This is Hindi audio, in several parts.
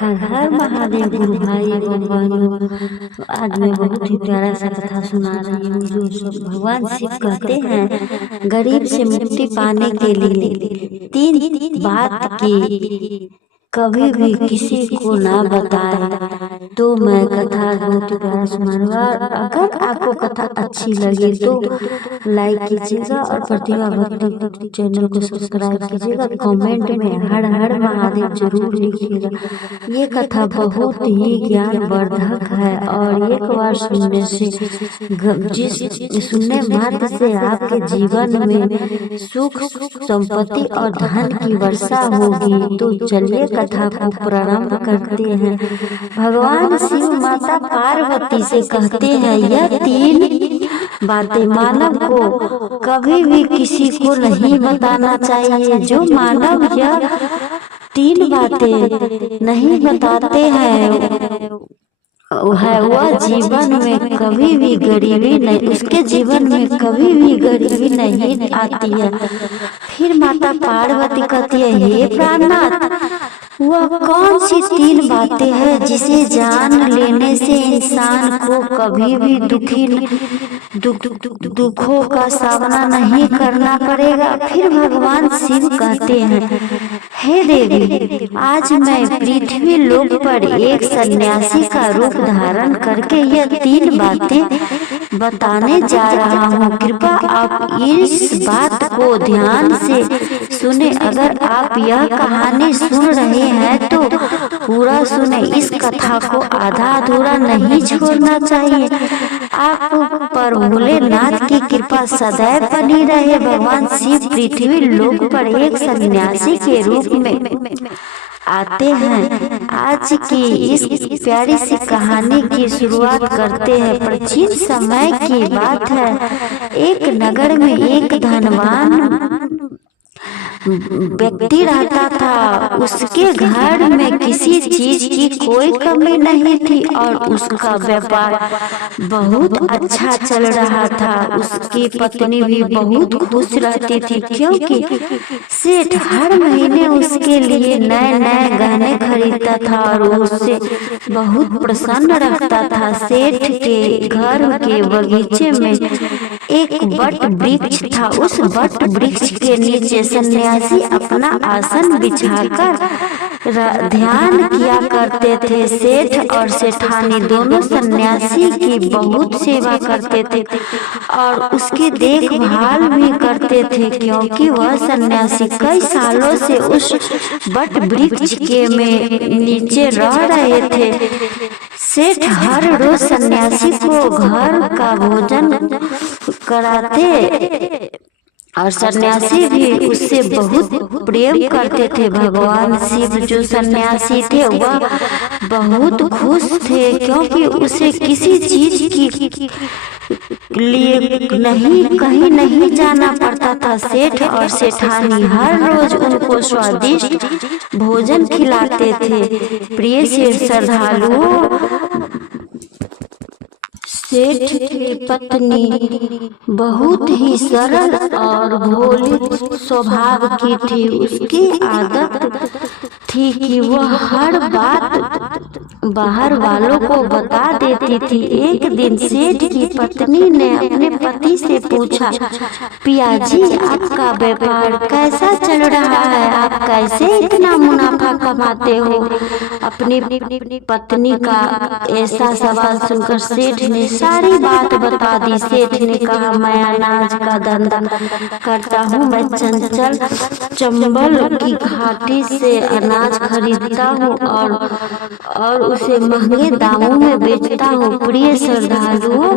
हर हर महादेव गुरु भाई एवं बहनों। आज मैं बहुत ही प्यारा सा कथा सुना रही हूँ जो भगवान शिव कहते हैं गरीब से मुक्ति पाने के लिए तीन बात की कभी भी किसी को ना बताए। तो मैं कथा बहुत ही प्यारा सुनाऊंगा। अगर आपको कथा अच्छी लगी तो लाइक कीजिएगा और प्रतिभा भक्ति चैनल को सब्सक्राइब कीजिएगा। कमेंट में हर हर महादेव जरूर लिखिएगा। ये कथा बहुत ही ज्ञानवर्धक है और एक बार सुनने से सुनने मात्र से आपके जीवन में सुख संपत्ति और धन की वर्षा होगी। तो चलिए कथा को प्रारंभ करते हैं। भगवान शिव माता पार्वती से कहते हैं यह तीन बातें मानव को कभी भी किसी को नहीं बताना चाहिए। जो मानव यह तीन बातें नहीं बताते हैं वह जीवन में कभी भी गरीबी नहीं, उसके जीवन में कभी भी गरीबी नहीं आती है। फिर माता पार्वती कहती है हे प्राणनाथ, वह कौन सी तीन बातें हैं जिसे जान लेने से इंसान को कभी भी दुखों का सामना नहीं करना पड़ेगा। फिर भगवान शिव कहते हैं हे देवी, आज मैं पृथ्वी लोक पर एक सन्यासी का रूप धारण करके यह तीन बातें बताने जा रहा हूँ। कृपया आप इस बात को ध्यान से सुने। अगर आप यह कहानी सुन रहे हैं तो पूरा सुने। इस कथा को आधा अधूरा नहीं छोड़ना चाहिए। आप पर भोलेनाथ की कृपा सदैव बनी रहे। भगवान शिव पृथ्वी लोक पर एक सन्यासी के रूप में आते हैं। आज की इस प्यारी सी कहानी की शुरुआत करते हैं। प्राचीन समय की बात है। एक नगर में एक धनवान व्यक्ति रहता था। उसके घर में किसी चीज की कोई कमी नहीं थी और उसका व्यापार बहुत अच्छा चल रहा था। उसकी पत्नी भी बहुत खुश रहती थी क्योंकि सेठ हर महीने उसके लिए नए नए गहने खरीदता था और उससे बहुत प्रसन्न रखता था। सेठ के घर के बगीचे में एक बट वृक्ष था। उस बट वृक्ष के नीचे सन्यासी अपना आसन बिछाकर ध्यान किया करते थे। सेठ और सेठानी दोनों सन्यासी की बहुत सेवा करते थे और उसकी देखभाल भी करते थे क्योंकि वह सन्यासी कई सालों से उस बट वृक्ष के में नीचे रह रहे थे। सेठ हर रोज सन्यासी को घर का भोजन कराते और सन्यासी भी उससे बहुत प्रेम करते थे। भगवान शिव जो सन्यासी थे वह बहुत खुश थे क्योंकि उसे किसी चीज की लिए कहीं नहीं जाना पड़ता था। सेठ और सेठानी हर रोज उनको स्वादिष्ट भोजन खिलाते थे। प्रिय सेठ श्रद्धालुओं, सेठ की पत्नी बहुत ही सरल और भोली स्वभाव की थी। उसकी आदत थी कि वह हर बात बाहर वालों को बता देती थी। एक दिन सेठ की पत्नी ने अपने पति से पूछा, पियाजी आपका व्यापार कैसा चल रहा है? आप कैसे इतना मुनाफा कमाते हो? अपनी पत्नी का ऐसा सवाल सुनकर सेठ ने सारी बात बता दी। सेठ ने कहा, मैं अनाज का धंधा करता हूँ। मैं चंचल चंबल की घाटी से अनाज खरीदता हूँ और उसे महंगे दामों में बेचता हूँ। प्रिय श्रद्धालुओं,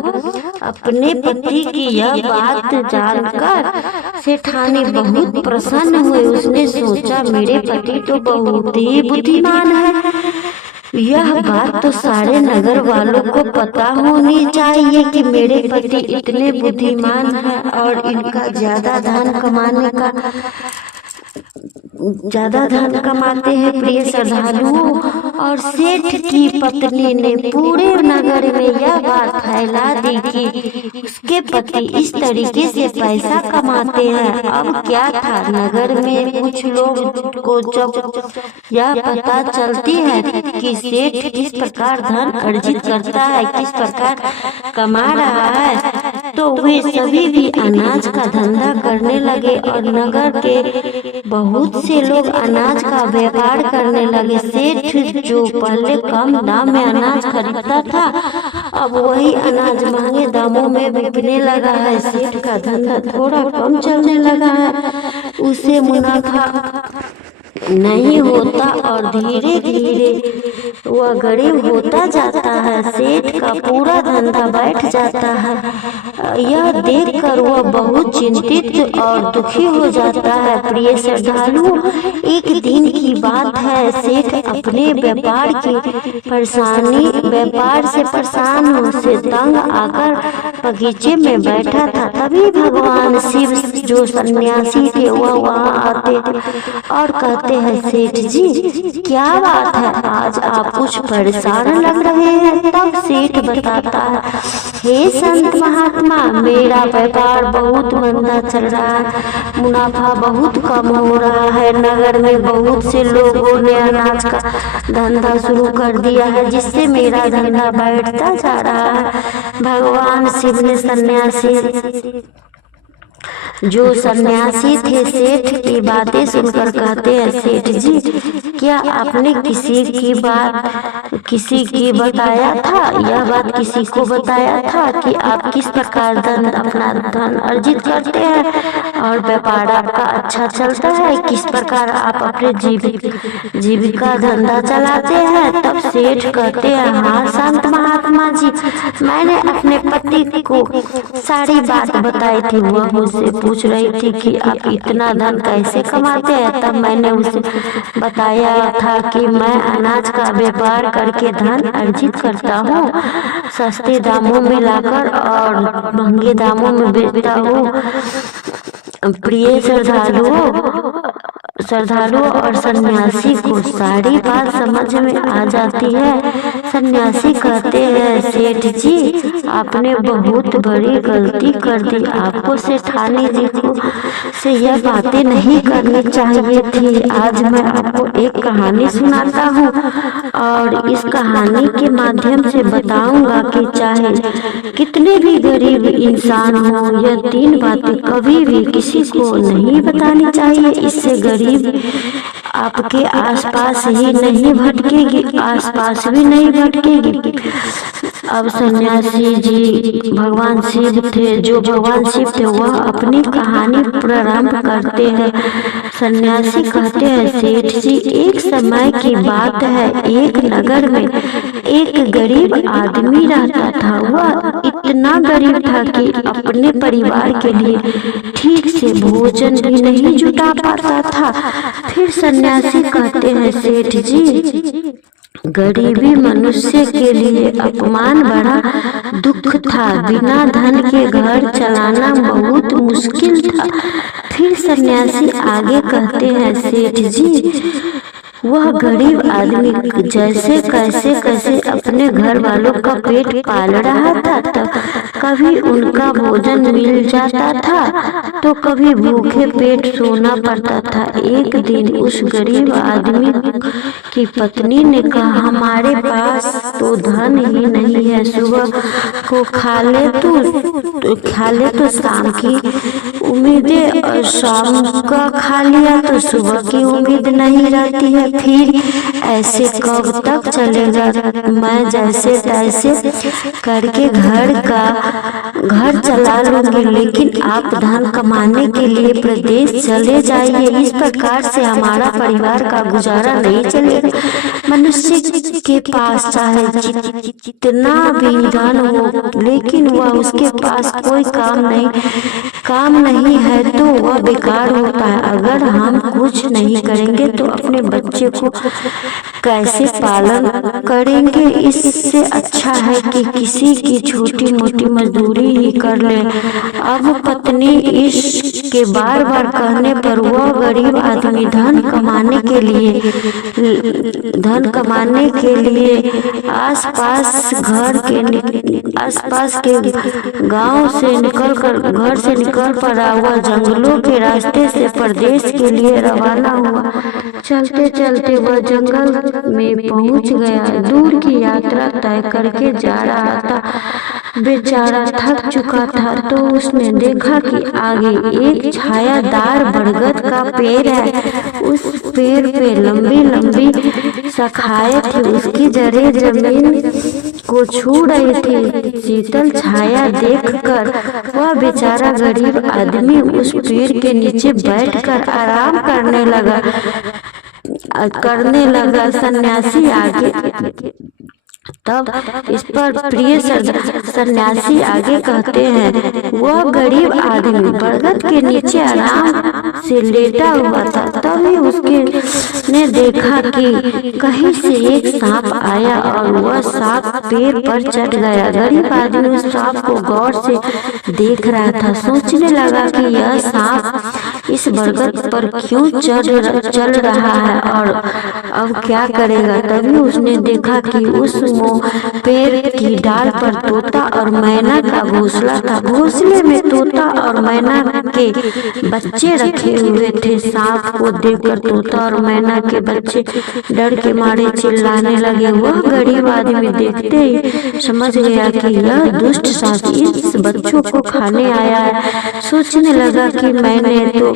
अपने पति की यह बात जानकर सेठानी बहुत प्रसन्न हुई। उसने सोचा मेरे पति तो बहुत ही बुद्धिमान है। यह बात तो सारे नगर वालों को पता होनी चाहिए कि मेरे पति इतने बुद्धिमान हैं और इनका ज्यादा धन कमाते हैं। प्रिय श्रद्धालुओं, और सेठ की पत्नी ने पूरे नगर में यह बात फैला दी कि उसके पति इस तरीके से पैसा कमाते हैं। अब क्या था, नगर में कुछ लोग को जब यह पता चलती है कि सेठ किस प्रकार धन अर्जित करता है, किस प्रकार कमा रहा है, तो वे सभी भी अनाज का धंधा करने लगे और नगर के बहुत से लोग अनाज का व्यापार करने लगे। सेठ जो पहले कम दाम में अनाज खरीदता था, अब वही अनाज महंगे दामों में बिकने लगा है। सेठ का धंधा थोड़ा कम चलने लगा है, उसे मुनाफा नहीं होता और धीरे धीरे वह गरीब होता जाता है। सेठ का पूरा धंधा बैठ जाता है। यह देखकर वह बहुत चिंतित और दुखी हो जाता है। प्रिय श्रद्धालुओं, एक दिन की बात है, सेठ अपने व्यापार से परेशान से तंग आकर बगीचे में बैठा था। तभी भगवान शिव जो सन्यासी थे वह वहाँ आते और कहते हैं, सेठ जी क्या बात है, आज आप कुछ परेशान लग रहे हैं। तब सेठ बताता है, हे संत महात्मा, मेरा व्यापार बहुत मंदा चल रहा है, मुनाफा बहुत कम हो रहा है। नगर में बहुत से लोगों ने अनाज का धंधा शुरू कर दिया है, जिससे मेरा धंधा बैठता जा रहा है। भगवान शिव ने जो सन्यासी थे सेठ की बातें सुनकर कहते हैं, सेठ जी क्या आपने किसी की बताया था, यह बात किसी को बताया था कि आप किस प्रकार अपना धन अर्जित करते हैं और व्यापार आपका अच्छा चलता है, किस प्रकार आप अपने जीविका धंधा चलाते हैं। तब सेठ कहते हैं, हाँ संत महात्मा जी, मैंने अपने पति को सारी बात बताई थी। वह मुझसे पूछ रही थी कि आप इतना धन कैसे कमाते हैं। तब मैंने उसे बताया था कि मैं अनाज का व्यापार करके धन अर्जित करता हूँ, सस्ते दामों में लाकर और महंगे दामों में बेचता हूँ। प्रिय श्रद्धालुओं और सन्यासी को सारी बात समझ में आ जाती है। सन्यासी कहते हैं, सेठ जी आपने बहुत बड़ी गलती कर दी, आपको सेठानी जी को से यह बातें नहीं करनी चाहिए थी। आज मैं आपको एक कहानी सुनाता हूँ और इस कहानी के माध्यम से बताऊंगा कि चाहे कितने भी गरीब इंसान हो, यह 3 बातें कभी भी किसी को नहीं बतानी चाहिए। इससे गरीब आपके आसपास ही नहीं भटकेगी, आसपास भी नहीं भटकेगी। अब सन्यासी जी भगवान शिव थे, जो भगवान शिव थे वह अपनी कहानी प्रारंभ करते हैं। सन्यासी कहते हैं, सेठ जी एक समय की बात है, एक नगर में एक गरीब आदमी रहता था। वह इतना गरीब था कि अपने परिवार के लिए ठीक से भोजन भी नहीं जुटा पाता था। फिर सन्यासी कहते हैं, सेठ जी गरीबी मनुष्य के लिए अपमान बड़ा दुख था, बिना धन के घर चलाना बहुत मुश्किल था। फिर सन्यासी आगे कहते हैं, सेठ जी वह गरीब आदमी जैसे कैसे अपने घर वालों का पेट पाल रहा था, तब कभी उनका भोजन मिल जाता था तो कभी भूखे पेट सोना पड़ता था। एक दिन उस गरीब आदमी की पत्नी ने कहा, हमारे पास तो धन ही नहीं है, सुबह को खा ले तो शाम की उम्मीदें, और शाम का खा लिया तो सुबह की उम्मीद नहीं रहती है। फिर ऐसे कब तक चलेगा? मैं जैसे तैसे करके घर चला लूंगी, लेकिन आप धन कमाने के लिए प्रदेश चले जाइए। इस प्रकार से हमारा परिवार का गुजारा नहीं चलेगा। मनुष्य के पास चाहे जितना भी धन हो, लेकिन वह उसके पास कोई काम नहीं है तो वह बेकार होता है। अगर हम कुछ नहीं करेंगे तो अपने बच्चे को कैसे पालन करेंगे? इससे अच्छा है कि किसी की छोटी मोटी मजदूरी ही कर ले। अब पत्नी इसके बार कहने पर वह गरीब आदमी धन कमाने के लिए आसपास के गांव से घर से निकल पड़ा हुआ जंगलों के रास्ते से प्रदेश के लिए रवाना हुआ। चलते चलते वह जंगल में पहुंच गया। दूर की यात्रा तय करके जा रहा था। बेचारा थक चुका था तो उसने देखा कि आगे एक छायादार बरगद का पेड़ है। उस पेड़ पे लंबी लंबी शाखाएं थी, उसकी जड़ें जमीन को छू रही थी। शीतल छाया देखकर वह बेचारा गरीब आदमी उस पेड़ के नीचे बैठकर आराम करने लगा। सन्यासी आगे तब इस पर प्रिय सन्यासी आगे कहते हैं, वह गरीब आदमी बरगद के नीचे आराम से लेटा हुआ था। तभी उसके ने देखा कि कहीं से एक सांप आया और वह सांप पेड़ पर चढ़ गया। गरीब आदमी उस सांप को गौर से देख रहा था। सोचने लगा कि यह सांप इस बरगद पर क्यों चल रहा है और अब क्या करेगा। तभी उसने देखा कि उस पेड़ की डाल पर तोता और मैना का घोंसला था। घोंसले में तोता और मैना के बच्चे रखे हुए थे। सांप को देखकर तोता और मैना के बच्चे डर के मारे चिल्लाने लगे। वह गरीब आदमी देखते ही समझ गया कि यह दुष्ट सांप इस बच्चों को खाने आया है। सोचने लगा कि मैंने तो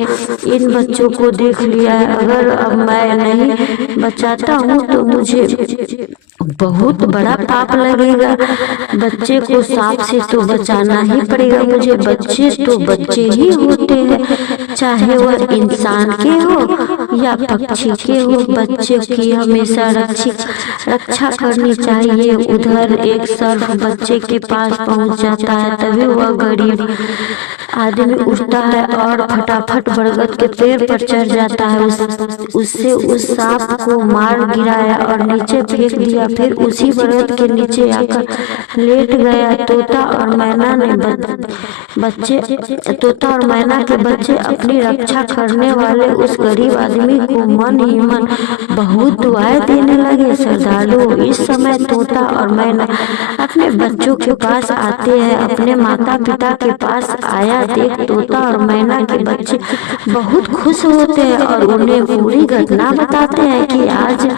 इन बच्चों को देख लिया है, अगर अब मैं नहीं बचाता हूँ तो मुझे बहुत बड़ा पाप लगेगा। बच्चे को सांप से तो बचाना ही पड़ेगा मुझे। बच्चे तो बच्चे ही होते हैं, चाहे वह इंसान के हो या पक्षी के हो। बच्चे की हमेशा रक्षा करनी चाहिए। उधर एक सर्प बच्चे के पास पहुंच जाता है। तभी वह गरीब आदमी उठता है और फटाफट बरगद के पेड़ पर चढ़ जाता है। उससे उस सांप को मार गिराया और नीचे फेंक दिया। फिर उसी बरगद के नीचे आकर लेट गया। तोता और मैना के बच्चे अपनी रक्षा करने वाले उस गरीब आदमी को मन ही मन बहुत दुआएं देने लगे। श्रद्धालु इस समय तोता और मैना अपने बच्चों के पास आते हैं। अपने माता पिता के पास आया देख तोता और मैना के बच्चे बहुत खुश होते हैं और उन्हें पूरी घटना बताते हैं कि आज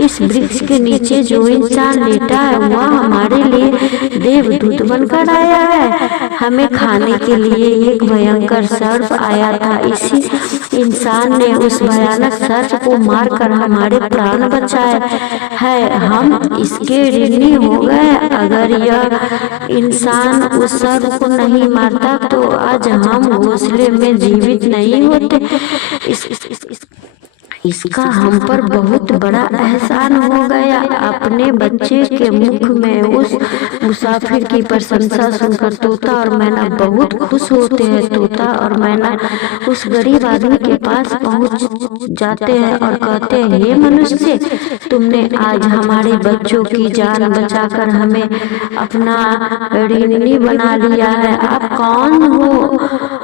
इस वृक्ष के नीचे जो इंसान लेटा है वह हमारे लिए देवदूत बनकर आया है। हमें खाने के लिए एक भयंकर सर्प आया था। इसी इंसान ने उस भयानक सर्प को मारकर हमारे प्राण बचाए है। हम इसके ऋणी हो गए। अगर यह इंसान उस सर्प को नहीं मारता तो आज हम घोंसले में जीवित नहीं होते। इसका हम पर बहुत बड़ा एहसान हो गया। अपने बच्चे के मुख में उस मुसाफिर की प्रशंसा सुनकर तोता और मैना बहुत खुश होते हैं। तोता और मैना उस गरीब आदमी के पास पहुंच जाते हैं और कहते हैं, हे मनुष्य, तुमने आज हमारे बच्चों की जान बचाकर हमें अपना ऋणी बना लिया है। आप कौन हो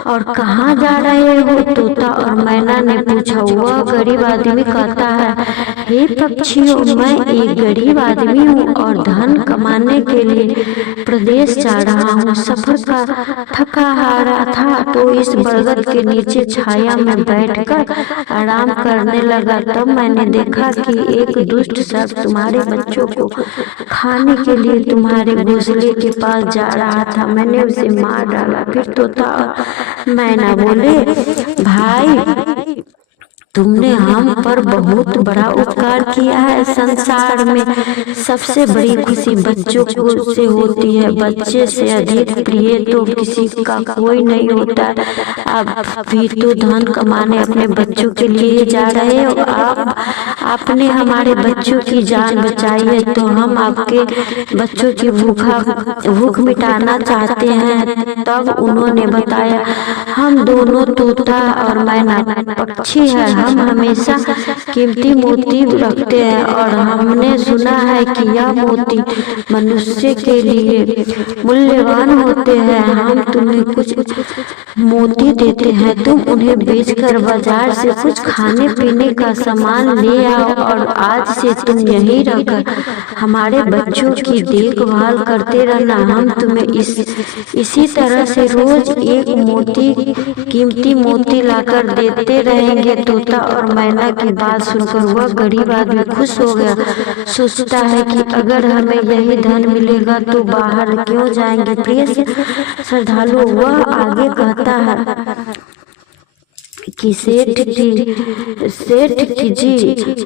और कहाँ जा रहे हो? तोता और मैना ने पूछा। वह गरीब आदमी कहता है, हे पक्षियों, मैं एक गरीब आदमी हूँ और धन कमाने के लिए प्रदेश जा रहा हूँ। सफर का थका हारा था तो इस बरगद के नीचे छाया में बैठकर आराम करने लगा। तब मैंने देखा कि एक दुष्ट सर्प तुम्हारे बच्चों को खाने के लिए तुम्हारे घोंसले के पास जा रहा था। मैंने उसे मार डाला। फिर तोता और मैना बोले, भाई, तुमने हम पर बहुत बड़ा उपकार किया है। संसार में सबसे बड़ी खुशी बच्चों को से होती है। बच्चे से अधिक प्रिय तो किसी का कोई नहीं होता। अब भी तो धन कमाने अपने बच्चों के लिए जा रहे हो। आपने हमारे बच्चों की जान बचाई है तो हम आपके बच्चों की भूख मिटाना चाहते हैं। तब उन्होंने बताया, हम दोनों तोता और मैना पक्षी है, हम हमेशा कीमती मोती रखते हैं और हमने सुना है कि यह मोती मनुष्य के लिए मूल्यवान होते हैं। हम तुम्हें कुछ मोती देते हैं, तुम उन्हें बेचकर बाजार से कुछ खाने पीने का सामान ले आओ और आज से तुम यहीं रहकर हमारे बच्चों की देखभाल करते रहना। हम तुम्हें इसी तरह से रोज एक कीमती मोती लाकर देते रहेंगे। तोता और मैना की बात सुनकर वह गरीब आदमी खुश हो गया। सोचता है कि अगर हमें यही धन मिलेगा तो बाहर क्यों जाएंगे। प्रिय श्रद्धालु, वह आगे कहता है कि सेठ जी,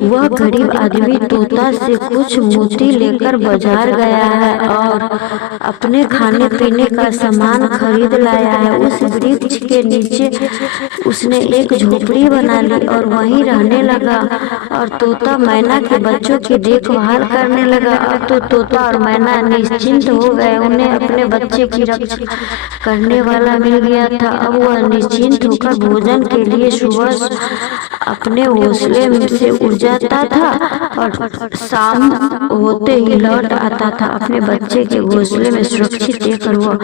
वह गरीब आदमी तोता से कुछ मोती लेकर बाजार गया है और अपने खाने पीने का सामान खरीद लाया है। उस वृक्ष के नीचे उसने एक झोपड़ी बना ली और वहीं रहने लगा और तोता मैना के बच्चों की देखभाल करने लगा। अब तो तोता और मैना निश्चिंत हो गए, उन्हें अपने बच्चे की रक्षा करने वाला मिल गया था। अब वह निश्चिंत होकर भोजन के लिए सुबह अपने घोंसले से उड़ जाता था और शाम होते ही लौट आता था। अपने बच्चे के घोंसले में सुरक्षित देखकर वह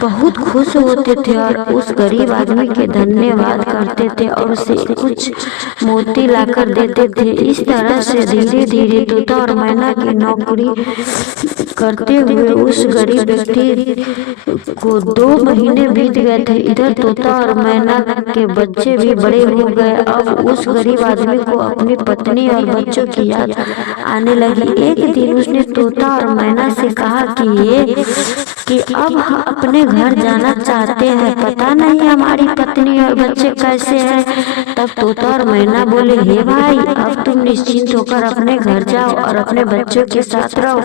बहुत खुश होते थे और उस गरीब आदमी के धन्यवाद करते थे और उसे कुछ मोती लाकर देते थे। इस तरह से धीरे धीरे तोता और मैना की नौकरी करते हुए उस गरीब व्यक्ति को 2 महीने बीत गए थे। इधर तोता और मैना के बच्चे भी बड़े हो गए। अब उस गरीब आदमी को अपनी पत्नी और बच्चों की याद आने लगी। एक दिन उसने तोता और मैना से कहा कि अब हम अपने घर जाना चाहते हैं, पता नहीं हमारी पत्नी और बच्चे कैसे हैं। तब तोता और मैना बोले, हे भाई, अब तुम निश्चिंत होकर अपने घर जाओ और अपने बच्चों के साथ रहो।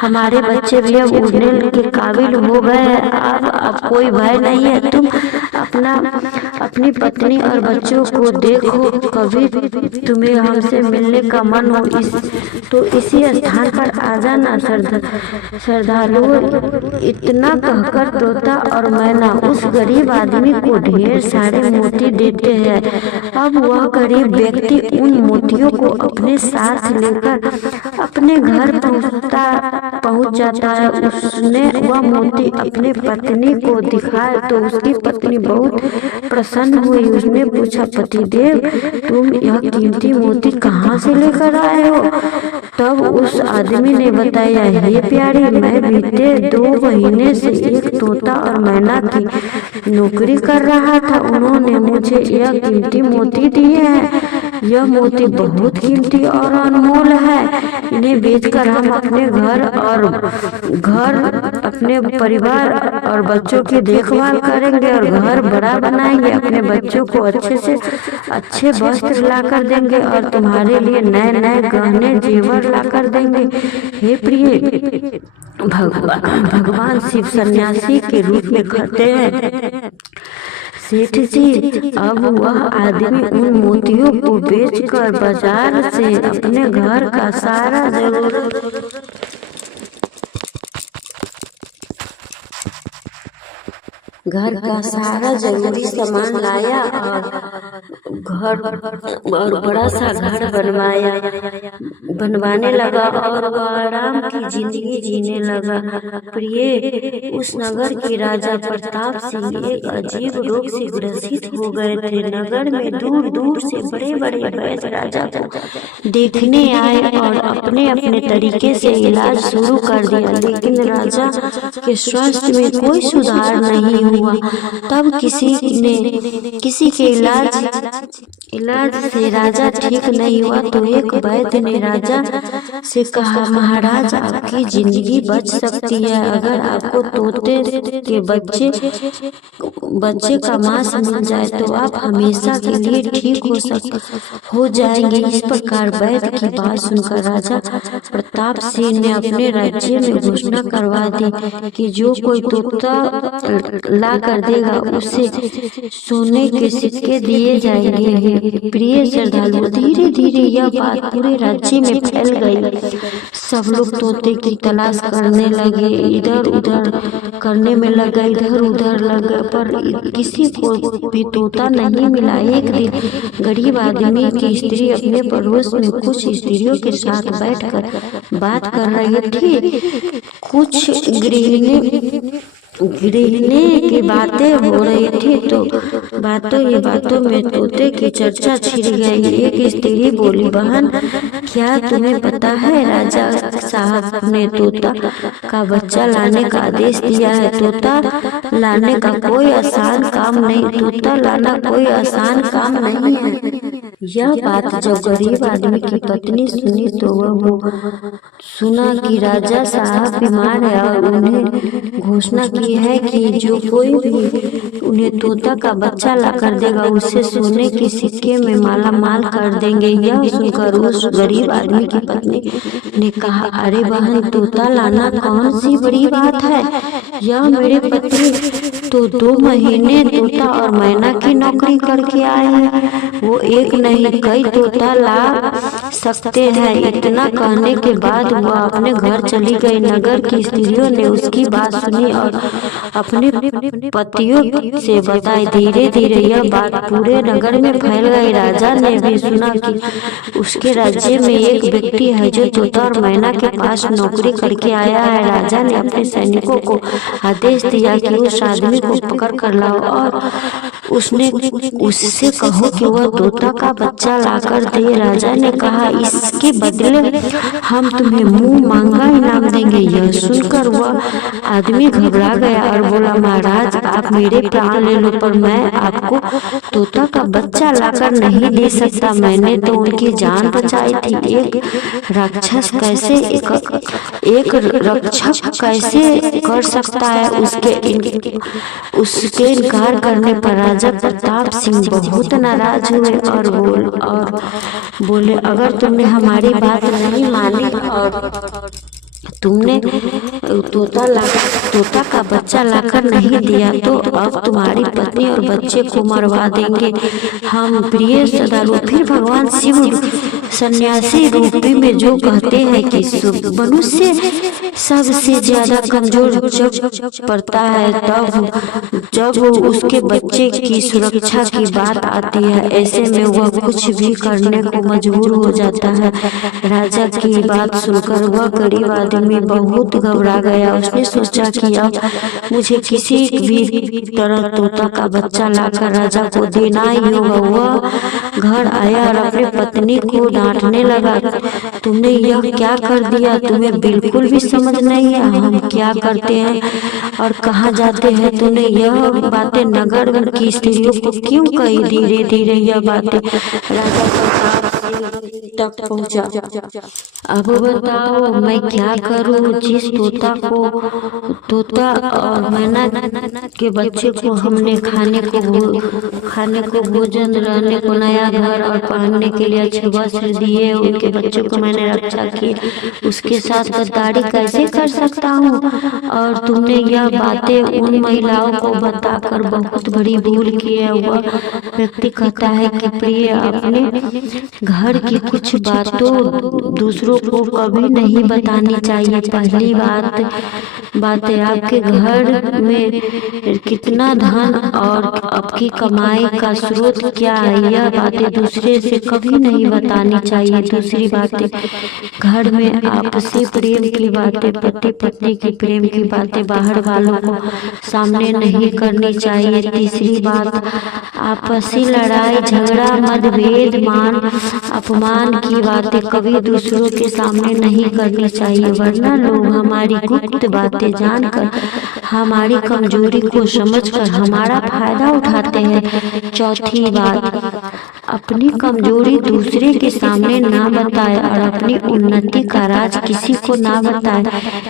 हमारे बच्चे भी अब उड़ने के काबिल हो गए हैं, अब कोई भय नहीं है। तुम अपनी पत्नी और बच्चों को देखो, कभी तुम्हें हमसे मिलने का मन हो तो इसी स्थान पर आ जाना। श्रद्धालु, इतना कहकर तोता और मैना उस गरीब आदमी को ढेर सारे मोती देते हैं। अब वह गरीब व्यक्ति उन मोतियों को अपने साथ लेकर अपने घर पहुंच जाता है। उसने वह मोती अपने पत्नी को दिखाए तो उसकी पत्नी बहुत प्रसन्न हुई। उसने पूछा, पतिदेव, तुम यह कीमती मोती कहाँ से लेकर आए हो? तब उस आदमी ने बताया, हे प्यारी, मैं बीते 2 महीने से एक तोता और मैना की नौकरी कर रहा था। उन्होंने मुझे यह कीमती मोती दिए हैं। यह मोती बहुत कीमती और अनमोल है। इन्हें बेचकर हम अपने अपने परिवार और बच्चों की देखभाल करेंगे और घर बड़ा बनाएंगे। अपने बच्चों को अच्छे वस्त्र लाकर देंगे और तुम्हारे लिए नए नए गहने जेवर लाकर देंगे। हे प्रिय, भगवान शिव सन्यासी के रूप में करते हैं। सेठ जी, अब वह आदमी उन मोतियों को बेचकर बाजार से अपने घर का सारा जरूरी सामान लाया और बड़ा सा घर बनवाने लगा और वह आराम की जिंदगी जीने लगा। प्रिय, उस नगर के राजा प्रताप सिंह एक अजीब रोग से ग्रसित हो गए थे। नगर में दूर दूर से बड़े बड़े वैद्य राजा को देखने आए और अपने अपने तरीके से इलाज शुरू कर दिया, लेकिन राजा के स्वास्थ्य में कोई सुधार नहीं हुआ। तब किसी के इलाज से राजा ठीक नहीं हुआ तो एक वैद्य ने राजा से कहा, महाराज, आपकी जिंदगी बच सकती है अगर आपको तोते के बच्चे का मांस मिल जाए तो आप हमेशा के लिए ठीक हो जाएंगे। इस प्रकार वैद्य की बात सुनकर राजा प्रताप सिंह ने अपने राज्य में घोषणा करवा दी कि जो कोई तोता ला कर देगा उसे सोने के सिक्के दिए जाएंगे। प्रिय श्रद्धालु, धीरे धीरे यह बात पूरे राज्य में फैल गई। सब लोग तोते की तलाश करने लगे, इधर उधर करने में लगे, इधर उधर लगे, पर किसी को भी तोता नहीं मिला। एक दिन गरीब आदमी की स्त्री अपने पड़ोस में कुछ स्त्रियों के साथ बैठकर बात कर रही थी। कुछ गृहिणी की बातें हो रही थी, तो बातों में तोते की चर्चा छिड़ गई। एक स्त्री बोली, बहन, क्या तुम्हें पता है राजा साहब ने तोता का बच्चा लाने का आदेश दिया है। तोता लाने का कोई आसान काम नहीं, तोता लाना कोई आसान काम नहीं है। यह बात जब गरीब आदमी की पत्नी सुनी तो वह सुना कि राजा साहब बीमार है और उन्हें घोषणा की है कि जो कोई भी उन्हें तोता का बच्चा ला कर देगा उसे सोने के सिक्के में माला माल कर देंगे। यह सुनकर उस गरीब आदमी की पत्नी ने कहा, अरे बहन, तोता लाना कौन सी बड़ी बात है। यह मेरे पति तो 2 महीने तोता और मैना की नौकरी करके आए हैं, वो एक नहीं कई तोता ला सकते हैं। इतना कहने के बाद वह अपने घर चली गई। नगर की स्त्रियों ने उसकी बात सुनी और अपने पतियों से बताई। धीरे धीरे यह बात पूरे नगर में फैल गई। राजा ने भी सुना कि उसके राज्य में एक व्यक्ति है जो तोता और मैना के पास नौकरी करके आया है। राजा ने अपने सैनिकों को आदेश दिया कि उस आदमी को पकड़ कर लाओ और उससे कहो कि वह तोता का बच्चा लाकर दे। राजा ने कहा, इसके बदले हम तुम्हें मुंह मांगा इनाम देंगे। यह सुनकर वह आदमी घबरा गया और बोला, महाराज, आप मेरे प्राण ले लो, पर मैं आपको तोता का बच्चा लाकर नहीं दे सकता। मैंने तो उनकी जान बचाई थी। एक राक्षस कैसे एक रक्षक कैसे कर सकता है। उसके इनकार करने पर राजा प्रताप सिंह बहुत नाराज हुए और बोले, अगर तुमने हमारी बात नहीं मानी और तुमने तोता का बच्चा लाकर नहीं दिया तो अब तुम्हारी पत्नी और बच्चे को मरवा देंगे। हम प्रिय सदारू। फिर भगवान शिव सन्यासी रूपी में जो कहते हैं कि मनुष्य सबसे ज्यादा कमजोर जब पड़ता है तब जब उसके बच्चे की सुरक्षा की बात आती है। ऐसे में वह कुछ भी करने को मजबूर हो जाता है। राजा की बात सुनकर वह गरीब आदमी बहुत घबरा गया। उसने सोचा कि अब मुझे किसी भी तरह तोता का बच्चा लाकर राजा को देना ही होगा। वह घर आया और अपने पत्नी को डांटने लगा, तुमने यह क्या कर दिया। तुम्हें बिल्कुल भी समझ नहीं है हम क्या करते हैं और कहाँ जाते हैं। तूने यह बातें नगर की स्त्रियों को क्यों कही। धीरे धीरे यह बातें राजा तक पहुँचा। अब बताओ मैं क्या करूं। जिस तोता और मैना के बच्चे को हमने खाने को भोजन, रहने को नया घर और पहनने के लिए अच्छे वस्त्र दिए, उनके बच्चों को मैंने रक्षा की, उसके साथ गद्दारी कैसे कर सकता हूँ। और तुमने यह बातें उन महिलाओं को बताकर बहुत बड़ी भूल की है। वह व्यक्ति कहता है कि प्रिय, अपने घर की कुछ बातों दूसरों को कभी नहीं बतानी चाहिए। पहली बात है आपके घर में कितना धन और आपकी कमाई का स्रोत क्या है, यह बातें दूसरे से कभी नहीं बतानी चाहिए। दूसरी बातें, घर में आपसी प्रेम की बातें, पति पत्नी की प्रेम की बातें बाहर वालों को सामने नहीं करनी चाहिए। तीसरी बात, आपसी लड़ाई झगड़ा मतभेद मान अपमान की बातें कभी दूसरों के सामने नहीं करनी चाहिए, वरना लोग हमारी गुप्त बातें जानकर हमारी कमजोरी को समझकर हमारा फायदा उठाते हैं। चौथी बात, अपनी कमजोरी दूसरे के सामने ना बताए और अपनी उन्नति का राज किसी को ना बताए।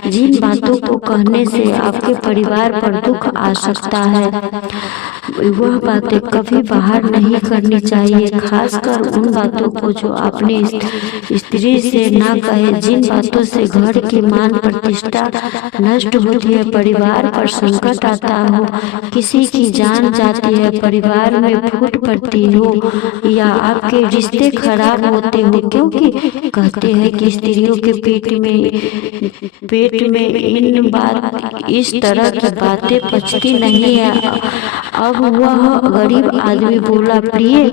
जिन बातों को कहने से आपके परिवार पर दुख आ सकता है वह बातें कभी बाहर नहीं करनी चाहिए, खासकर उन बातों को जो अपनी स्त्री से ना कहे। जिन बातों से घर की मान प्रतिष्ठा नष्ट होती है, परिवार पर संकट आता हो, किसी की जान जाती है, परिवार में फूट पड़ती हो, या आपके रिश्ते खराब होते हो, क्योंकि कहते हैं कि स्त्रियों के पेट में इस तरह की बातें पचती नहीं है। अब वह गरीब आदमी बोला, प्रिय,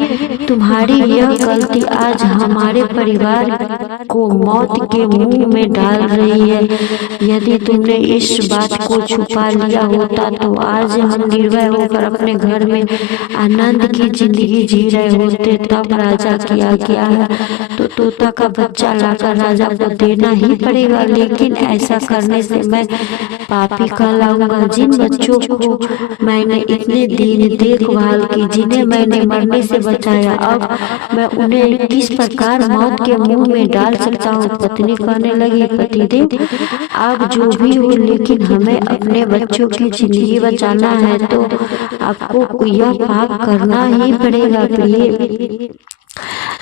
तुम्हारी यह गलती आज हमारे परिवार को मौत के मुंह में डाल रही है। यदि तुमने इस बात को छुपा लिया होता तो आज हम निर्भय होकर अपने घर में आनंद की जिंदगी जी रहे होते। तब राजा की आज्ञा है तो तोता का बच्चा लाकर राजा को देना ही पड़ेगा, लेकिन ऐसा करने से मैं पापी कहलाऊंगा। जिन बच्चों को मैंने इतने दिन देखभाल की, जिन्हें मैंने मरने से बचाया, अब मैं उन्हें किस प्रकार मौत के मुंह में डाल सकता हूँ। पत्नी कहने लगी, पतिदेव, आप जो भी हो, लेकिन हमें अपने बच्चों की जिंदगी बचाना है तो आपको यह पाप करना ही पड़ेगा। प्रिय,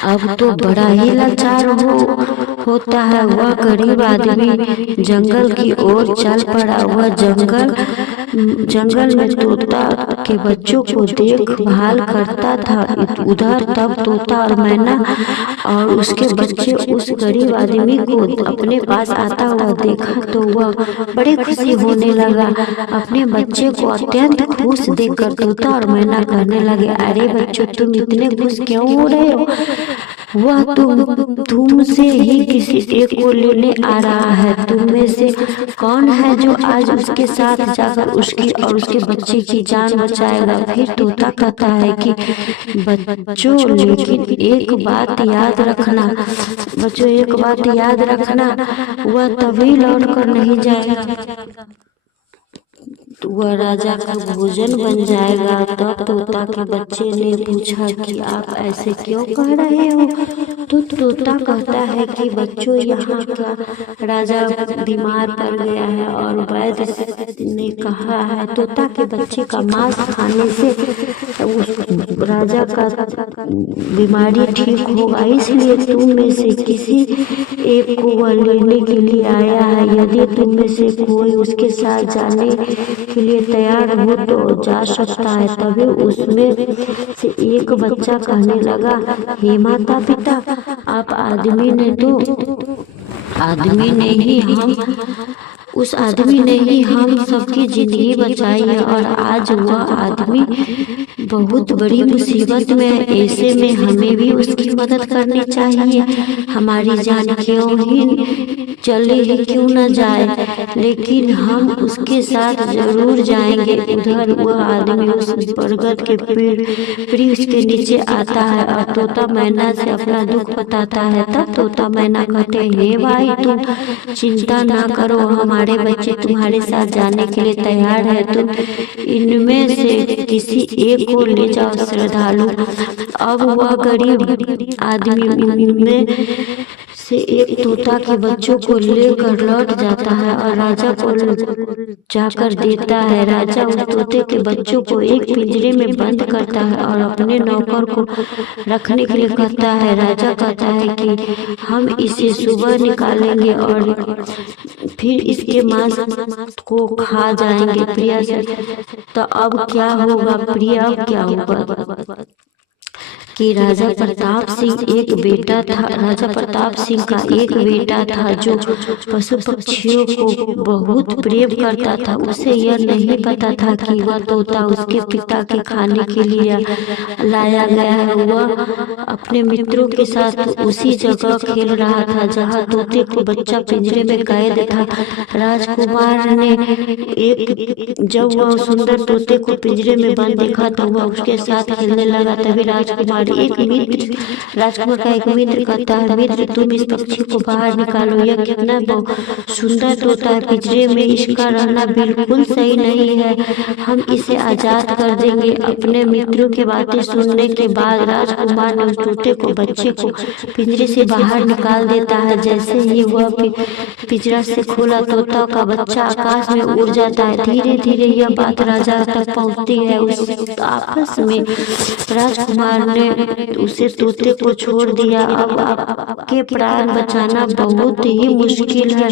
अब तो बड़ा ही लाचार होता है। वह गरीब आदमी जंगल की ओर चल पड़ा। वह जंगल में तोता के बच्चों को देखभाल करता था। उधर तब तोता और मैना और उसके बच्चे उस गरीब आदमी को अपने पास आता हुआ देखा तो वह बड़े खुशी होने लगा। अपने बच्चे को अत्यंत खुश देखकर तोता और मैना कहने लगे, अरे बच्चों, तुम इतने खुश क्यों हो रहे हो? वह तुमसे ही किसी एक को लेने आ रहा है। तुम में से कौन है जो आज उसके साथ जाकर उसकी और उसके बच्चे की जान बचाएगा? फिर तोता कहता है कि बच्चों, लेकिन एक बात याद रखना, वह तभी लौट कर नहीं जाएगा, वह राजा का भोजन बन जाएगा। तब तोता के बच्चे ने पूछा कि आप ऐसे क्यों कह रहे हो? तो तोता कहता है कि बच्चों, यहाँ का राजा बीमार पड़ गया है और वैद्य ने कहा है तोता के बच्चे का मांस खाने से उस राजा का बीमारी ठीक होगा, इसलिए तुम में से किसी एक को वह लेने के लिए आया है। यदि तुम में से कोई उसके साथ जाने के लिए तैयार हो तो जा सकता है। तभी उसमें से एक बच्चा कहने लगा, हे माता पिता, आप उस आदमी ने ही हम सबकी जिंदगी बचाई है और आज वह आदमी बहुत बड़ी मुसीबत में है। ऐसे में हमें भी उसकी मदद करनी चाहिए। हमारी जान क्यों ही क्यों न जाए, लेकिन हम उसके साथ जरूर जाएंगे। उधर वह आदमी उस बरगद के पेड़ उसके नीचे आता है और तोता मैना से अपना दुख बताता है। तब तोता मैना कहते हैं, हे भाई, तुम चिंता ना करो, हमारे बच्चे तुम्हारे साथ जाने के लिए तैयार है। तुम इनमें से किसी एक को ले जाओ। श्रद्धालु अब वह गरीब आदमी में से एक तोता के बच्चों को लेकर लौट जाता है और राजा को जाकर देता है। राजा उस तोते के बच्चों को एक पिंजरे में बंद करता है और अपने नौकर को रखने के लिए कहता है। राजा कहता है कि हम इसे सुबह निकालेंगे और फिर इसके मांस को खा जाएंगे। प्रिया से तो अब क्या होगा? प्रिया, अब क्या होगा कि राजा प्रताप सिंह का एक बेटा था जो पशु पक्षियों को बहुत प्रेम करता था। उसे यह नहीं पता था कि वह तोता उसके पिता के खाने के लिए लाया गया है। वह अपने मित्रों के साथ उसी जगह खेल रहा था जहां तोते को बच्चा पिंजरे में कैद था। राजकुमार ने जब वह सुंदर तोते को पिंजरे में बंद देखा तो वह उसके साथ खेलने लगा। तभी राजकुमार का एक मित्र कहता है, मित्र, तुम इस पक्षी को बाहर निकालो, यह कितना सुंदर तोता है, पिंजरे में इसका रहना बिल्कुल सही नहीं है, हम इसे आजाद कर देंगे। अपने मित्रों की बातें सुनने के बाद राजकुमार ने उस तोते को बच्चे को पिंजरे से बाहर निकाल देता है। जैसे ही वह पिंजरा से खोला, तोता का बच्चा आकाश में उड़ जाता है। धीरे धीरे यह बात राजा तक पहुंचती है। उस आपस में राजकुमार ने उसे तोते को छोड़ दिया। अब आपके प्राण बचाना बहुत ही मुश्किल है।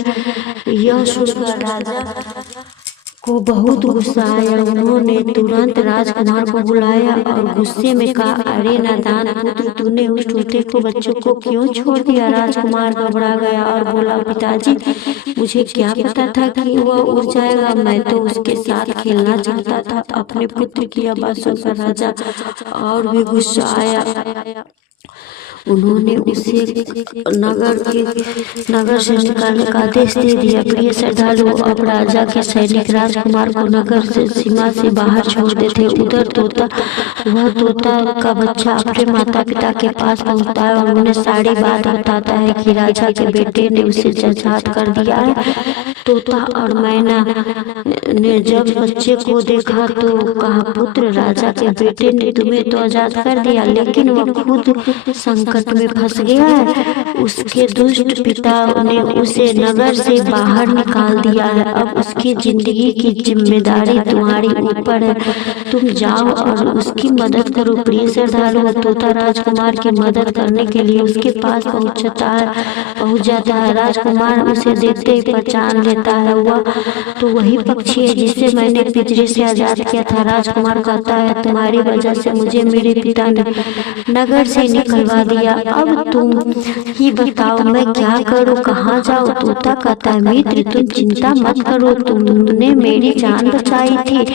यह सुनकर राजा को बहुत गुस्सा आया। उन्होंने तुरंत राजकुमार को बुलाया और गुस्से में कहा, अरे नादान पुत्र, तूने उस तोते को बच्चों को क्यों छोड़ दिया? राजकुमार घबरा गया और बोला, पिताजी, मुझे क्या पता था कि वह उड़ जाएगा। मैं तो उसके साथ खेलना चाहता था। अपने पुत्र की आवाज सुनकर राजा और भी गुस्सा आया। उन्होंने उसे नगर से निकालने का आदेश दे दिया। प्रिय श्रद्धालु, अब राजा के सैनिक राजकुमार को नगर से सीमा से बाहर छोड़ देते। उधर वह तोता का बच्चा अपने माता पिता के पास पहुंचता है और उन्हें सारी बात बताता है कि राजा के बेटे ने उसे जज्बात कर दिया है। तोता और मैना ने जब बच्चे को देखा तो कहा, पुत्र, राजा के बेटे ने तुम्हें तो आजाद कर दिया, लेकिन वह खुद संकट में फंस गया है। उसके दुष्ट पिता ने उसे नगर से बाहर निकाल दिया है। अब उसकी जिंदगी की जिम्मेदारी तुम्हारी ऊपर है। तुम जाओ और उसकी मदद करो। प्रिय श्रद्धालु, तोता राजकुमार की मदद करने के लिए उसके पास पहुंच जाता है। राजकुमार उसे देखते ही पहचान लेता है। वह तो वही पक्षी है जिसे मैंने पिंजरे से आजाद किया था। राजकुमार कहता है, तुम्हारी वजह से मुझे मेरे पिता ने नगर से निकलवा दिया। अब तुम ही बताओ मैं क्या करूं, कहाँ जाऊं? तोता कहता है, मित्र, तुम चिंता मत करो, तुमने मेरी जान बचाई थी,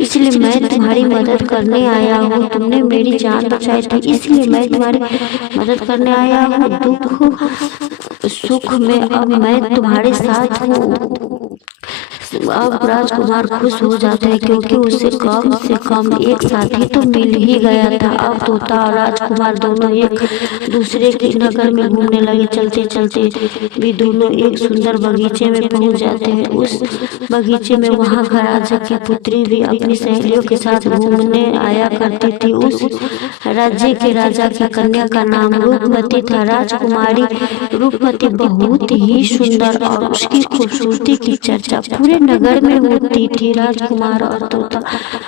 इसलिए मैं तुम्हारी मदद करने आया हूँ। तुमने मेरी जान बचाई थी, इसलिए मैं तुम्हारी मदद करने आया हूँ। दुख सुख में अब मैं तुम्हारे साथ हूँ। अब राजकुमार खुश हो जाते हैं क्योंकि उसे कम से कम एक साथी तो मिल ही गया था। अब तोता और राजकुमार दोनों एक दूसरे के नगर में घूमने लगे। चलते चलते भी दोनों एक सुंदर बगीचे में पहुंच जाते हैं। उस बगीचे में वहां का राजा की पुत्री भी अपनी सहेलियों के साथ घूमने आया करती थी। उस राज्य के राजा की कन्या का नाम रूपमती था। राजकुमारी रूपमती बहुत ही सुंदर और उसकी खूबसूरती की चर्चा पूरे नगर में होती थी। राजकुमार और तोता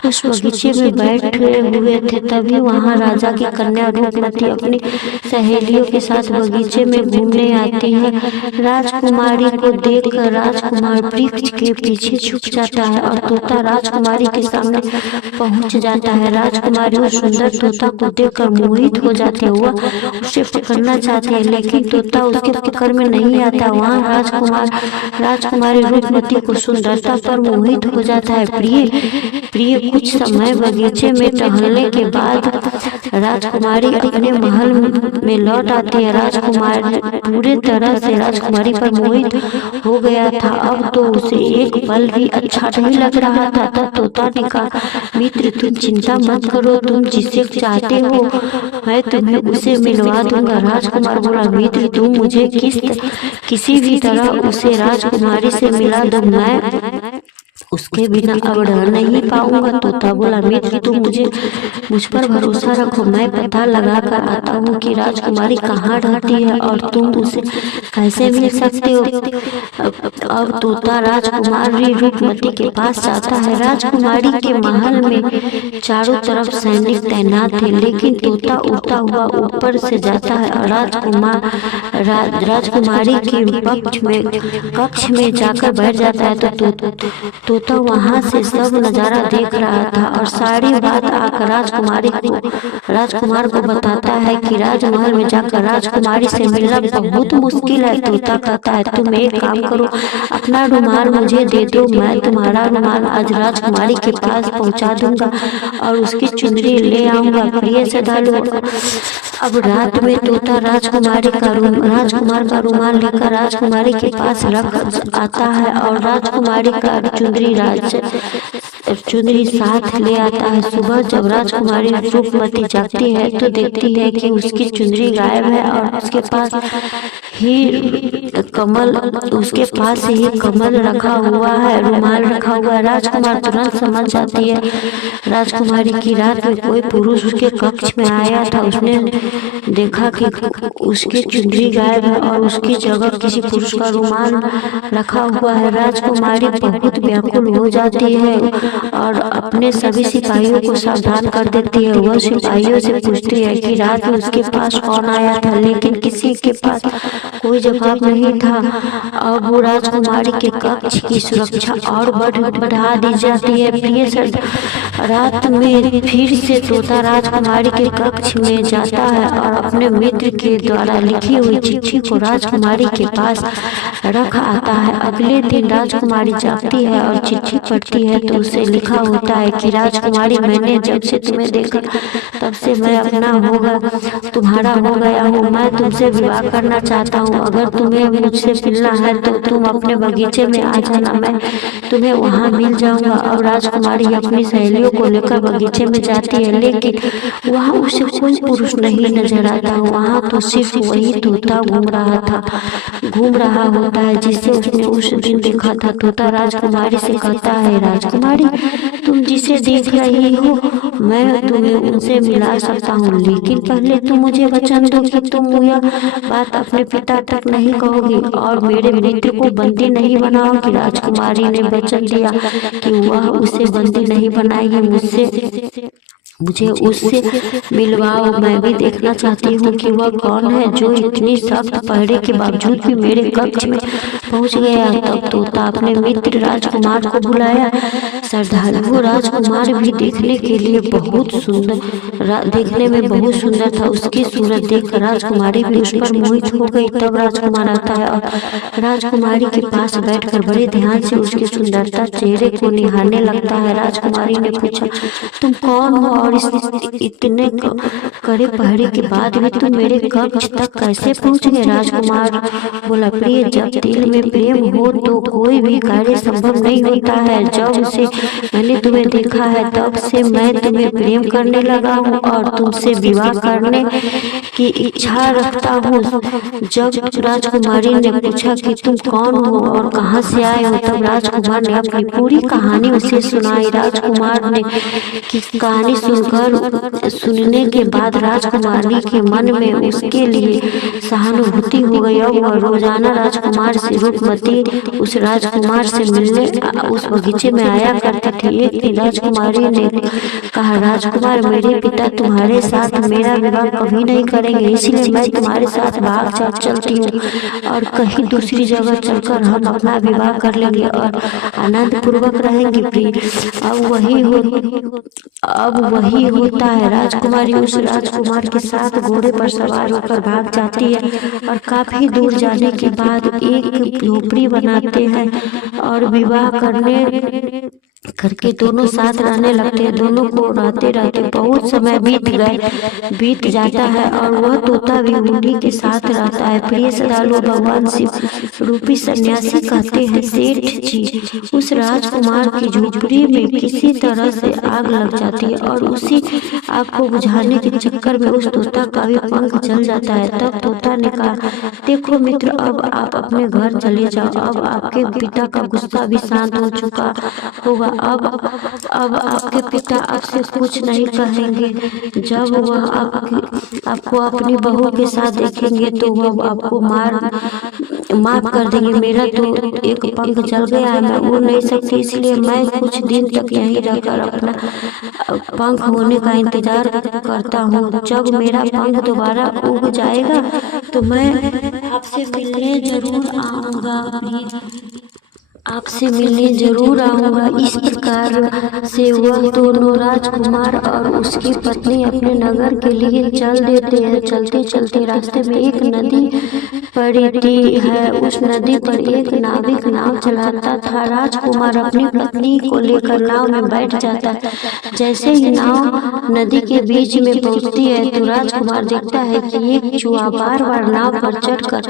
उस बगीचे में बैठे हुए थे। तभी वहां राजा की कन्या रूपमती अपनी सहेलियों के साथ बगीचे में घूमने आती है। राजकुमारी को देखकर राजकुमार वृक्ष के पीछे छुप जाता है और तोता राजकुमारी के सामने पहुंच जाता है। राजकुमारी उस सुंदर तोता को देखकर मोहित हो जाती है। वह उसे पकड़ना चाहती है, लेकिन तोता उसके पकड़ में नहीं आता। वहाँ राजकुमारी रूपमती को सुंदरता पर मोहित हो जाता है। प्रिय कुछ समय बगीचे में टहलने के बाद राजकुमारी अपने महल में लौट आती है। राजकुमार पूरे तरह से राजकुमारी पर मोहित हो गया था। अब तो उसे एक पल भी अच्छा नहीं लग रहा था। तब तोता ने कहा, मित्र, तुम चिंता मत करो, तुम जिसे चाहते हो मैं तुम्हें उसे मिलवा दूंगा। राजकुमार बोला, मित्र, तुम मुझे किसी भी तरह उसे राजकुमारी से मिला दो, मैं उसके बिना अब रह नहीं पाऊंगा। तोता बोला, मित्र, तुम मुझ पर भरोसा रखो, मैं पता लगा कर आता हूँ कि राजकुमारी कहाँ रहती है और तुम उसे कैसे मिल सकते हो। अब तोता राजकुमारी रूपमती के पास जाता है। राजकुमारी के महल में चारों तरफ सैनिक तैनात थे, लेकिन तोता उड़ता हुआ ऊपर से जाता है और राजकुमारी के कक्ष में जाकर बैठ जाता है। तो तोता वहां से सब नजारा देख रहा था और सारी बात आकर राजकुमार को बताता है कि राजमहल में जाकर राजकुमारी से मिलना बहुत मुश्किल है। तोता कहता है, तुम एक काम करो, अपना रुमाल मुझे दे दो, मैं तुम्हारा रुमाल आज राजकुमारी के पास पहुंचा दूंगा और उसकी चुनरी ले आऊंगा। प्रिय श्रद्धालु, अब रात में तोता राजकुमार का रुमाल लेकर राजकुमारी के पास रख आता है और राजकुमारी का चुनरी साथ ले आता है। सुबह जब राजकुमारी रूपमती जागती है तो देखती है कि उसकी चुनरी गायब है और उसके पास ही कमल रखा हुआ है, रुमाल रखा हुआ है। राजकुमार तुरंत समझ जाती है राजकुमारी की रात में कोई पुरुष उसके कक्ष में आया था। उसने देखा कि उसकी चुनरी गायब है और उसकी जगह किसी पुरुष का रुमाल रखा हुआ है। राजकुमारी बहुत व्याकुल हो जाती है और अपने सभी सिपाहियों को सावधान कर देती है। वह सिपाहियों से पूछती है कि रात में उसके पास कौन आया था, लेकिन किसी के पास कोई जवाब नहीं नहीं था। अब वो राजकुमारी के कक्ष की सुरक्षा और बढ़ा दी जाती है। प्रिय रात में फिर से तोता राजकुमारी के कक्ष में जाता है और अपने मित्र के द्वारा लिखी हुई चिट्ठी को राजकुमारी के पास रख आता है। अगले दिन राजकुमारी जागती है और चिट्ठी पढ़ती है तो उसे लिखा होता है कि राजकुमारी, मैंने जब से तुम्हें देखा तब से मैं अपना तुम्हारा हो गया हूँ। मैं तुमसे विवाह करना चाहता हूँ। अगर तुम्हें मुझसे मिलना है तो तुम अपने बगीचे में आ जाना, मैं तुम्हें वहाँ मिल जाऊंगा। अब राजकुमारी अपनी सहेलियों को लेकर बगीचे में जाती है, लेकिन वहाँ उसे कोई पुरुष नहीं नजर आता। वहाँ तो सिर्फ वही तोता घूम रहा होता है जिसे उसने उस दिन देखा था। तोता राजकुमारी से कहता है, राजकुमारी, तुम जिसे देख रही हो मैं तुम्हें उनसे मिला सकता हूँ, लेकिन पहले तुम मुझे वचन दो कि तुम यह बात अपने पिता तक नहीं कहोगी और मेरे मित्र को बंदी नहीं बनाओगी। राजकुमारी ने वचन दिया कि वह उसे बंदी नहीं बनाएगी। मुझे उससे मिलवाओ, मैं भी देखना चाहती हूँ कि वह कौन है जो इतनी सख्त पहरे के बावजूद भी मेरे कक्ष में पहुँच गया। तब तोता अपने मित्र राजकुमार को बुलाया। श्रद्धालु राजकुमार भी देखने में बहुत सुंदर था। उसकी सूरत देखकर राजकुमारी भी उस पर मोहित हो गई। तब राजकुमार आता है और राजकुमारी के पास बैठकर बड़े ध्यान से उसकी सुंदरता चेहरे को निहारने लगता है। राजकुमारी ने पूछा, तुम कौन हो और इतने कड़े पहरे के बाद भी तुम मेरे कक्ष तक कैसे पहुंच गए? राजकुमार बोला, प्रिय, जब दिल में प्रेम हो तो कोई भी कार्य संभव नहीं होता है। जब से मैंने तुम्हें देखा है तब से मैं तुम्हें प्रेम करने लगा हूँ और तुमसे विवाह करने की इच्छा रखता हूँ। जब राजकुमारी ने पूछा कि तुम कौन हो और कहाँ से आए हो, तब राजकुमार ने अपनी पूरी कहानी उसे सुनाई। राजकुमार ने की कहानी सुनने के बाद राजकुमारी के मन में उसके लिए सहानुभूति हो गई और वह रोजाना राजकुमार से रूपमती उस राजकुमार से मिलने उस बगीचे में आया करती थी। एक दिन राजकुमारी ने कहा, राजकुमार, मेरे पिता तुम्हारे साथ मेरा विवाह कभी नहीं करेंगे, इसलिए मैं तुम्हारे साथ भाग चलती हूँ और कहीं दूसरी जगह चलकर हम अपना विवाह कर लेंगे और आनंद पूर्वक रहेंगे। प्रिय, अब वही होता है। राजकुमारी उस राजकुमार के साथ घोड़े पर सवार होकर भाग जाती है और काफी दूर जाने के बाद एक झोपड़ी बनाते हैं और विवाह करके दोनों साथ रहने लगते हैं। दोनों को रहते रहते बहुत समय बीत जाता है और वह तोता भी उन्हीं के साथ रहता है। प्रिय श्रद्धालु, भगवान शिव रूपी सन्यासी कहते हैं, सेठ जी, उस राजकुमार की झोपड़ी में किसी तरह से आग लग जाती है और उसी आग को बुझाने के चक्कर में उस तोता का भी पंख जल जाता है। तब तोता ने कहा, देखो मित्र, अब आप अपने घर चले जाओ। अब आपके पिता का गुस्सा भी शांत हो चुका होगा। अब आपके पिता आपसे कुछ नहीं कहेंगे। जब वह आपको अपनी बहू के साथ देखेंगे तो वह आपको माफ कर देंगे। मेरा तो एक पंख जल गया है, मैं उड़ नहीं सकती, इसलिए मैं कुछ दिन तक यहीं रहकर अपना पंख होने का इंतजार करता हूँ। जब मेरा पंख दोबारा उग जाएगा तो मैं आपसे मिलने जरूर आऊंगा। इस प्रकार से वह दोनों राजकुमार और उसकी पत्नी अपने नगर के लिए चल देते हैं। चलते चलते रास्ते में एक नदी पड़ती है। उस नदी पर एक नाविक नाव चलाता था। राजकुमार अपनी पत्नी को लेकर नाव में बैठ जाता है। जैसे ही नाव नदी के बीच में पहुंचती है तो राजकुमार देखता है कि एक चूहा बार बार नाव पर चढ़कर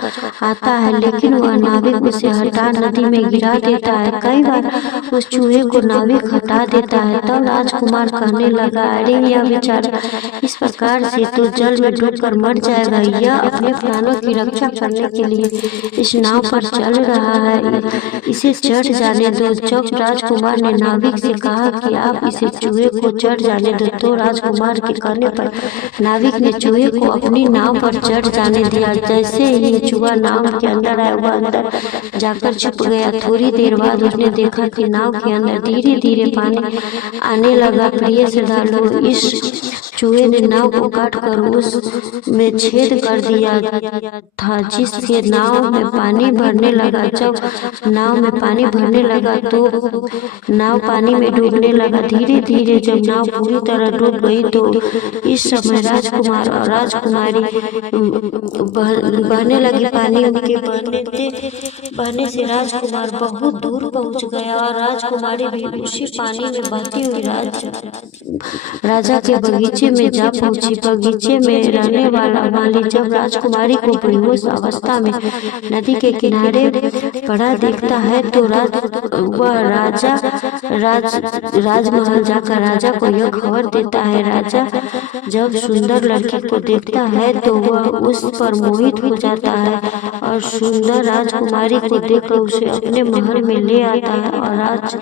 आता है, लेकिन वह नाविक उसे हटा नदी में गिरा देता है। कई बार उस चूहे को नाविक हटा देता है। तब राजकुमार कहने लगा, अरे यह बेचारा इस प्रकार से तो जल में डूबकर मर जाएगा। यह अपने प्राणों की रक्षा करने के लिए इस नाव पर चल रहा है, इसे चढ़ जाने दो। जब राजकुमार ने नाविक से कहा कि आप इसे चूहे को चढ़ जाने दो, तो राजकुमार के कहने पर नाविक ने चूहे को अपनी नाव पर चढ़ जाने दिया। जैसे ही चूहा नाव के अंदर आया, वह अंदर जाकर छुप गया। थोड़ी देर बाद उसने देखा कि नाव के अंदर धीरे धीरे पानी आने लगा। प्रिय श्रद्धालु, इस चूहे ने नाव को काट कर उस में छेद कर दिया था, जिससे नाव में पानी भरने लगा। जब नाव में पानी भरने लगा तो नाव पानी में डूबने लगा। धीरे धीरे जब नाव पूरी तरह डूब गई तो इस समय राजकुमार और राजकुमारी बहने लगी। पानी उनके बहने से राजकुमार बहुत दूर पहुंच गया और राजकुमारी भी उसी पानी में बहती हुई राजा के बगीचे में जा पहुंची। बगीचे में रहने वाला माली जब राजकुमारी को बेहोश अवस्था में नदी के किनारे पड़ा देखता है तो वह राजमहल जाकर राजा को यह खबर देता है। राजा जब सुंदर लड़की को देखता है तो वह उस पर मोहित हो जाता है और सुंदर राजकुमारी को देखकर उसे अपने महल में ले आता है और राज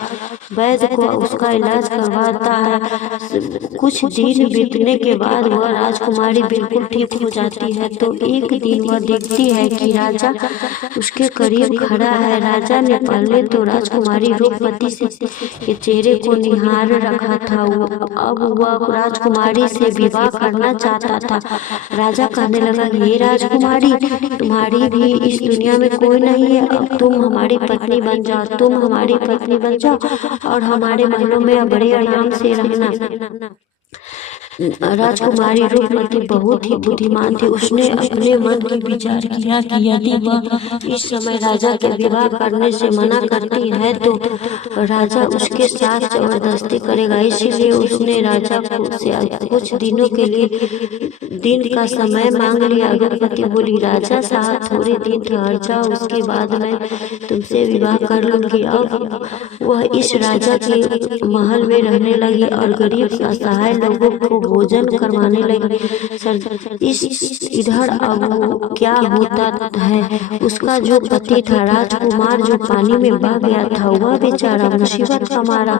वैद्य को उसका इलाज करवाता है। कुछ दिन बीतने के बाद वह राजकुमारी बिल्कुल ठीक हो जाती है। तो एक दिन वह देखती है कि राजा उसके करीब खड़ा है। राजा ने पहले तो राजकुमारी रूपवती के चेहरे को निहार रखा था, अब वह राजकुमारी से विवाह करना चाहता था। राजा कहने लगा, हे राजकुमारी, तुम्हारी भी इस दुनिया में कोई नहीं है, अब तुम हमारी पत्नी बन जाओ, तुम हमारी पत्नी बन जाओ और हमारे महलों में बड़े आराम से रहना। राजकुमारी रूपमती बहुत ही बुद्धिमान थी। उसने अपने मन की विचार किया कि यदि वह इस समय राजा के विवाह करने से मना करती है तो राजा उसके साथ जबरदस्ती करेगा। इसीलिए उसने राजा से कुछ दिनों के लिए दिन का समय मांग लिया। रूपमती बोली, राजा साहब थोड़े दिन ठहर जाओ, उसके बाद मैं तुमसे विवाह कर लूंगी। अब वह इस राजा के महल में रहने लगी और गरीब असहाय लोगों को भोजन करवाने लगी। इधर अब क्या होता है, उसका जो पति था राजकुमार जो पानी में बह गया था, वह बेचारा मुसीबत का मारा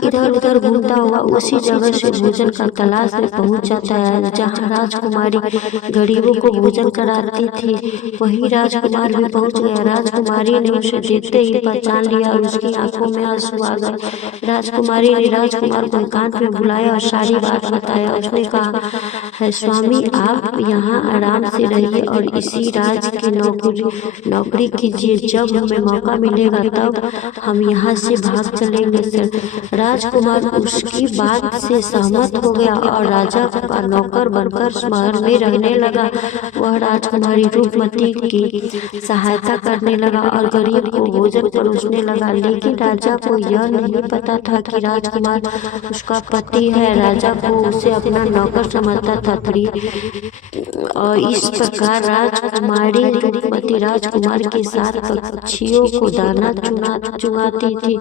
इधर उधर घूमता हुआ उसी जगह से भोजन का तलाश में पहुंच जाता है जहां राजकुमारी गरीबों को भोजन कराती थी। वही राजकुमार भी पहुंच गया। राजकुमारी ने उसे देखते ही पहचान लिया और उसकी आंखों में आंसू आ गए। राजकुमारी ने राजकुमार को एकांत में बुलाया और सारी बात बताया। उसने कहा, है स्वामी, आप यहाँ आराम से रहिए और इसी राज की नौकरी कीजिए। जब हमें मौका मिलेगा तब हम यहाँ से भाग चलेंगे। राजकुमार उसकी बात से सहमत हो गया और राजा का नौकर बनकर महल में रहने लगा। वह राजकुमारी रूपमती की सहायता करने लगा और गरीब को भोजन परोसने लगा। लेकिन राजा को यह नहीं पता था कि राजकुमार उसका पति है। राजा को उसे अपना नौकर समझता था। और इस प्रकार राजकुमारी रूपमती राजकुमार के साथ पक्षियों को दाना चुगाती थी।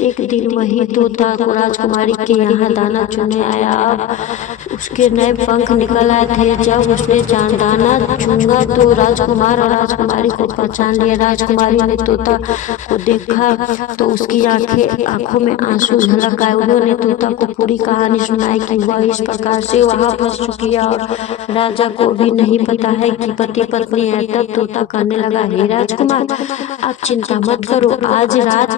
एक दिन वही तोता को राजकुमारी के यहाँ दाना चुने आया। अब उसके नए पंख निकल आए थे। जब उसने दाना चुंगा तो राजकुमार और राजकुमारी को पहचान लिया। राजकुमारी ने तोता को देखा तो उसकी आंखों में आंसू झलक आए। उन्होंने तोता को पूरी कहानी सुनाई कि वह इस प्रकार से वहां फंस चुकी है और राजा को भी नहीं पता है कि पति पत्नी है। तब तोता कहने लगा, हे राजकुमार, आप चिंता मत करो, आज रात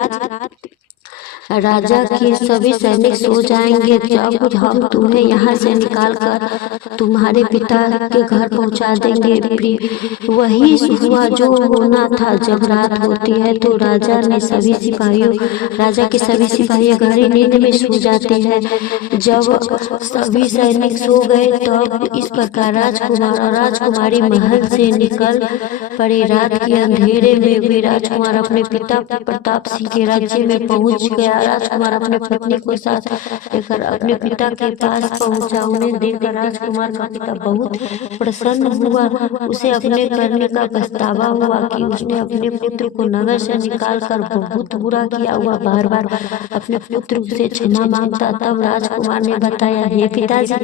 राजा के सभी सैनिक सो जाएंगे। जब हम तुम्हें यहाँ से निकाल कर तुम्हारे पिता के घर पहुँचा देंगे। वही हुआ जो होना था। जब रात होती है तो राजा के सभी सिपाही गहरी नींद में सो जाते हैं। जब सभी सैनिक सो गए तब इस प्रकार राजकुमार और राजकुमारी महल से निकल पड़े। रात के अंधेरे में वे राजकुमार अपने पिता प्रताप सिंह के राज्य में पहुंच गया। राजकुमार अपने पत्नी को साथ लेकर अपने पिता के पास पहुंचा। उन्हें देखकर राजकुमार का पिता बहुत प्रसन्न हुआ। उसे अपने करने का पछतावा हुआ कि उसने अपने पुत्र को नगर से निकालकर बहुत बुरा किया। हुआ बार बार अपने पुत्र से क्षमा मांगता। तब राजकुमार ने बताया, हे पिताजी,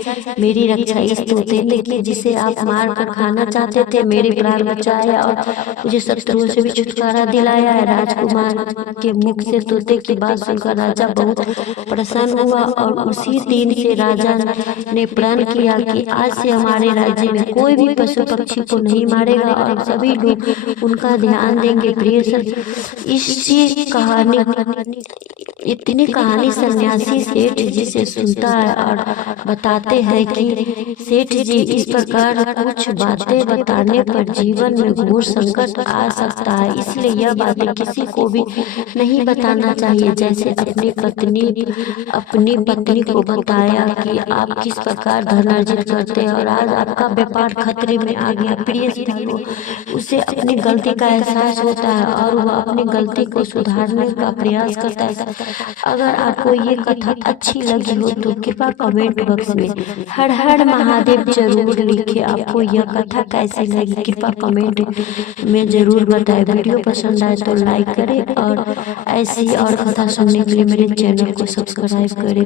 मेरी रक्षा इस तोते ने की जिसे आप मार कर खाना चाहते थे। मेरे प्राण बचाया और मुझे शत्रुओं से भी छुटकारा दिलाया है। राजकुमार के मुख से तोते की बात सुनकर राजा बहुत प्रसन्न हुआ और उसी दिन से राजा ने प्रण किया कि आज से हमारे राज्य में कोई भी पशु पक्षी को नहीं मारेगा और सभी लोग उनका ध्यान देंगे। प्रिय सर, इसी इतनी कहानी सन्यासी सेठ जी से सुनता है और बताते हैं कि सेठ जी इस प्रकार कुछ बातें बताने पर जीवन में घोर संकट आ सकता है, इसलिए यह बातें किसी को भी नहीं बताना चाहिए। जैसे अपनी पत्नी को बताया कि आप किस प्रकार धन अर्जित करते हैं और आज आपका व्यापार खतरे में आ गया। प्रिय स्त्री को उसे अपनी गलती का एहसास होता है और वह अपनी गलती को सुधारने का प्रयास करता है। अगर आपको ये कथा अच्छी लगी हो तो कृपया कमेंट बॉक्स में हर हर महादेव जरूर लिखें। आपको यह कथा कैसी लगी कृपया कमेंट में जरूर बताएं। वीडियो पसंद आए तो लाइक करें और ऐसी और कथा सुनने के लिए मेरे चैनल को सब्सक्राइब करें।